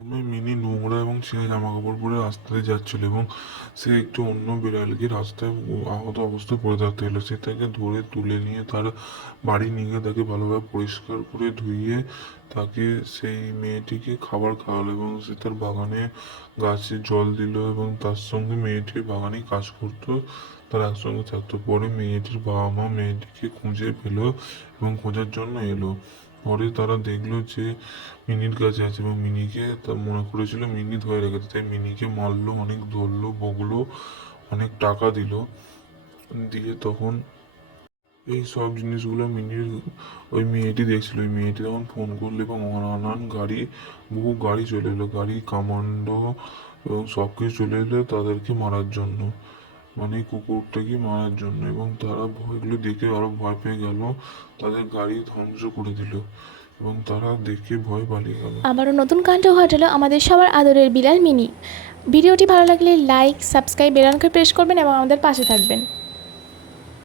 Mini নোংরা এবং ছেঁড়া জামাকাপড় পরে রাস্তায় যাচ্ছিল এবং সে একটু অন্য বিড়ালকে রাস্তায় আহত অবস্থায় পড়ে থাকতে হলো। সে তাকে ধরে তুলে নিয়ে তার বাড়ি নিয়ে গিয়ে তাকে ভালোভাবে পরিষ্কার করে ধুইয়ে তাকে সেই মেয়েটিকে খাবার খাওয়ালো এবং সে তার বাগানে গাছে জল দিল এবং তার সঙ্গে মেয়েটির বাগানে কাজ করতো। তারা একসঙ্গে থাকতো। পরে মেয়েটির বাবা মা মেয়েটিকে খুঁজে পেল এবং খোঁজার জন্য এলো। পরে তারা দেখলো যে মিনির কাছে আছে এবং মিনিকে তা মনে করেছিল মিনি ধরে রেখেছে, তাই মিনিকে মারলো, অনেক ধরলো, বকলো, অনেক টাকা দিল। দিয়ে তখন এই সব জিনিসগুলো মিনির ওই মেয়েটি দেখছিল। ওই মেয়েটি তখন ফোন করলো এবং নানান গাড়ি, বহু গাড়ি চলে এলো, গাড়ি, কামান্ডো এবং সব কিছু চলে এলো তাদেরকে মারার জন্য, মানে কুকুরটাকে মারার জন্য। এবং তারা ভয়গুলো দেখে আরো ভয় পেয়ে গেল, তাদের গাড়ি ধ্বংস করে দিল এবং তারা দেখে ভয় পালিয়ে গেল। আবারও নতুন কাণ্ড ঘটালো আমাদের সবার আদরের বিড়াল মিনি। ভিডিওটি ভালো লাগলে like, subscribe, bell icon press করবেন এবং আমাদের পাশে থাকবেন।